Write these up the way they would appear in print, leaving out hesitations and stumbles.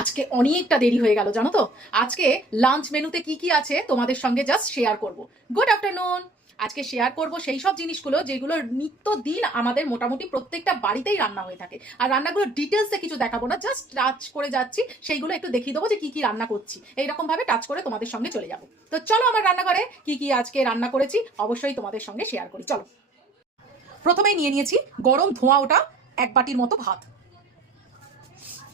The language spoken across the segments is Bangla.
আজকে অনেকটা দেরি হয়ে গেল জানো তো। আজকে লাঞ্চ মেনুতে কি কি আছে তোমাদের সঙ্গে জাস্ট শেয়ার করব। Good afternoon. আজকে শেয়ার করব সেই সব জিনিসগুলো যেগুলো নিত্যদিন আমাদের মোটামুটি প্রত্যেকটা বাড়িতেই রান্না হয়ে থাকে। আর রান্নাগুলো ডিটেলসে কিছু দেখাবো না, জাস্ট টাচ করে যাচ্ছি, সেইগুলো একটু দেখিয়ে দেবো যে কি কি রান্না করছি। এইরকম ভাবে টাচ করে তোমাদের সঙ্গে চলে যাব। তো চলো আমার রান্নাঘরে কি কি আজকে রান্না করেছি অবশ্যই তোমাদের সঙ্গে শেয়ার করি। চলো, প্রথমেই নিয়ে নিয়েছি গরম ধোঁয়া ওটা 1 বাটির মতো ভাত।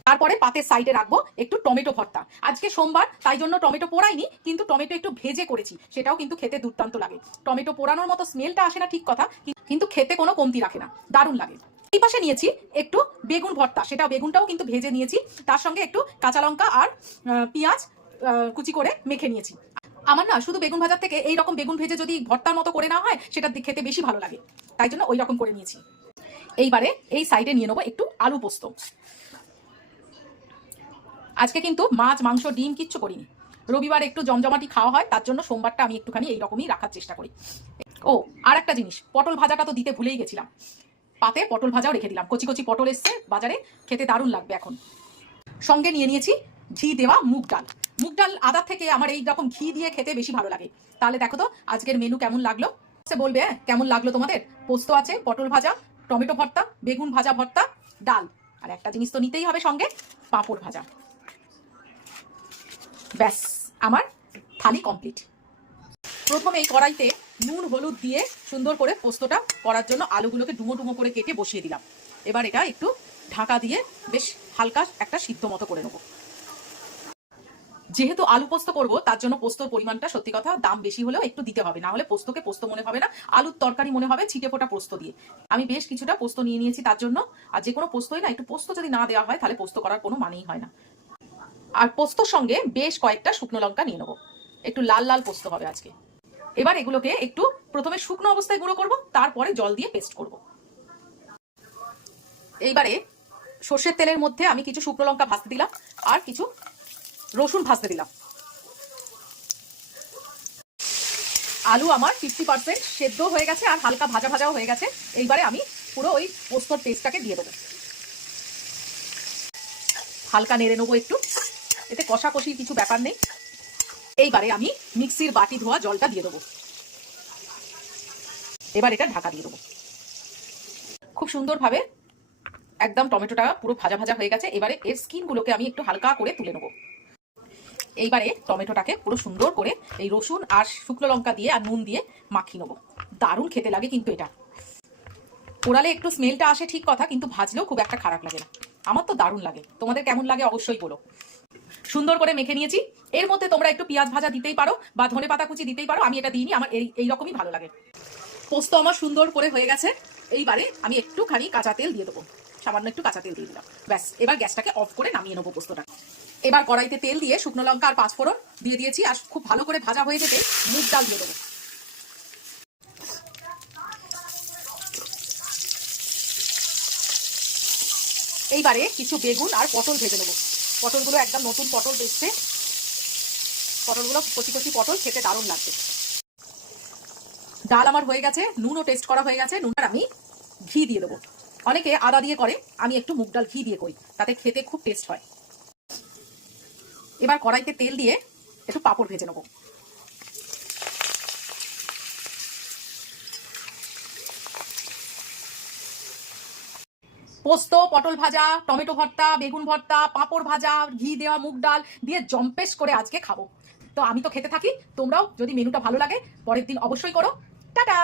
তারপরে পাতের সাইডে রাখবো একটু টমেটো ভর্তা। আজকে সোমবার, তাই জন্য টমেটো পোড়াইনি, কিন্তু টমেটো একটু ভেজে করেছি, সেটাও কিন্তু খেতে দুর্দান্ত লাগে। টমেটো পোড়ানোর মতো স্মেলটা আসে না ঠিক কথা, কিন্তু খেতে কোনো কমতি রাখে না, দারুণ লাগে। এই পাশে নিয়েছি একটু বেগুন ভর্তা, সেটা বেগুনটাও কিন্তু ভেজে নিয়েছি, তার সঙ্গে একটু কাঁচা লঙ্কা আর পেঁয়াজ কুচি করে মেখে নিয়েছি। আমার না শুধু বেগুন ভাজার থেকে এই রকম বেগুন ভেজে যদি ভর্তার মতো করে না হয়, সেটা খেতে বেশি ভালো লাগে, তাই জন্য ওই রকম করে নিয়েছি। এইবারে এই সাইডে নিয়ে নেবো একটু আলু পোস্ত। আজকে কিন্তু মাছ মাংস ডিম কিচ্ছু করিনি, রবিবার একটু জমজমাটি খাওয়া হয়, তার জন্য সোমবারটা আমি একটুখানি এইরকমই রাখার চেষ্টা করি। ও আর একটা জিনিস, পটল ভাজাটা তো দিতে ভুলেই গেছিলাম, পাতে পটল ভাজাও রেখে দিলাম। কচি কচি পটল এসছে বাজারে, খেতে দারুণ লাগবে এখন। সঙ্গে নিয়ে নিয়েছি ঘি দেওয়া মুগ ডাল। মুগ ডাল আদার থেকে আমার এই রকম ঘি দিয়ে খেতে বেশি ভালো লাগে। তাহলে দেখো তো আজকের মেনু কেমন লাগলো, সে বলবে কেমন লাগলো তোমাদের। পোস্ত আছে, পটল ভাজা, টমেটো ভর্তা, বেগুন ভাজা ভর্তা, ডাল, আর একটা জিনিস তো নিতেই হবে সঙ্গে, পাঁপড় ভাজা। ব্যাস, আমার থালি কমপ্লিট। প্রথমে এই কড়াইতে নুন হলুদ দিয়ে সুন্দর করে পোস্তটা করার জন্য আলুগুলোকে ডুমো ডুমো করে কেটে বসিয়ে দিলাম। এবার এটা একটু ঢাকা দিয়ে বেশ হালকা একটা সিদ্ধ মতো করে নেব। যেহেতু আলু পোস্ত করব, তার জন্য পোস্তর পরিমাণটা সত্যি কথা দাম বেশি হলেও একটু দিতে হবে, না হলে পোস্তকে পোস্ত মনে হবে না, আলুর তরকারি মনে হবে ছিটে ফোটা পোস্ত দিয়ে। আমি বেশ কিছুটা পোস্ত নিয়ে নিয়েছি তার জন্য। আর যে কোনো পোস্তই না, একটু পোস্ত যদি না দেওয়া হয় তাহলে পোস্ত করার কোনো মানেই হয় না। আর পোস্তর সঙ্গে বেশ কয়েকটা শুকনো লঙ্কা নিয়ে নেবো, একটু লাল লাল পোস্ত হবে আজকে। এবার এগুলোকে একটু প্রথমে শুকনো অবস্থায় গুঁড়ো করব, তারপরে জল দিয়ে পেস্ট করব। এইবারে সর্ষের তেলের মধ্যে আমি কিছু শুকনো লঙ্কা ভাজতে দিলাম আর কিছু রসুন ভাজতে দিলাম। আলু আমার 50% সেদ্ধ হয়ে গেছে আর হালকা ভাজা ভাজাও হয়ে গেছে। এইবারে আমি পুরো ওই পোস্তর পেস্টটাকে দিয়ে দেবো, হালকা নেড়ে নেবো একটু, এতে কষাকষির কিছু ব্যাপার নেই। এইবারে আমি মিক্সির বাটি ধোয়া জলটা দিয়ে দেবো। এবার এটা ঢাকা দিয়ে দেবো। খুব সুন্দরভাবে একদম টমেটোটা পুরো ভাজা ভাজা হয়ে গেছে। এবারে এর স্কিনগুলোকে আমি একটু হালকা করে তুলে নেবো। এইবারে টমেটোটাকে পুরো সুন্দর করে এই রসুন আর শুকনো লঙ্কা দিয়ে আর নুন দিয়ে মাখিয়ে নেবো। দারুণ খেতে লাগে কিন্তু এটা। পোড়ালে একটু স্মেলটা আসে ঠিক কথা, কিন্তু ভাজলেও খুব একটা খারাপ লাগে না। আমার তো দারুণ লাগে, তোমাদের কেমন লাগে অবশ্যই বলো। সুন্দর করে মেখে নিয়েছি। এর মধ্যে তোমরা একটু পেঁয়াজ ভাজা দিতেই পারো বা ধনে পাতা কুচি দিতেই পারো, আমি এটা দিইনি, আমার এইরকমই ভালো লাগে। পোস্ত আমার সুন্দর করে হয়ে গেছে। এইবারে আমি একটুখানি কাঁচা তেল দিয়ে দেবো, সামান্য একটু কাঁচা তেল দিয়ে দিলাম। ব্যাস, এবার গ্যাসটাকে অফ করে নামিয়ে নেবো পোস্তটা। এবার কড়াইতে তেল দিয়ে শুকনো লঙ্কা আর পাঁচফোড়ন দিয়ে দিয়েছি, আর খুব ভালো করে ভাজা হয়ে যেতে মুগ ডাল দিয়ে দেবো। এইবারে কিছু বেগুন আর পটল ভেজে নেবো। পটলগুলো একদম নতুন পটল বেচছে, পটলগুলো কচি কচি পটল, খেতে দারুণ লাগছে। ডাল আমার হয়ে গেছে, নুনও টেস্ট করা হয়ে গেছে। নুনটা আমি ঘি দিয়ে দেবো। অনেকে আদা দিয়ে করে, আমি একটু মুগ ডাল ঘি দিয়ে করি, তাতে খেতে খুব টেস্ট হয়। এবার কড়াইতে তেল দিয়ে একটু পাঁপড় ভেজে নেবো। পোস্ত, পটল ভাজা, টমেটো ভর্তা, বেগুন ভর্তা, পাঁপড় ভাজা, ঘি দেওয়া মুগ ডাল দিয়ে জম্পেশ করে আজকে খাবো। তো আমি তো খেতে থাকি, তোমরাও যদি মেনুটা ভালো লাগে পরের দিন অবশ্যই করো। টাটা।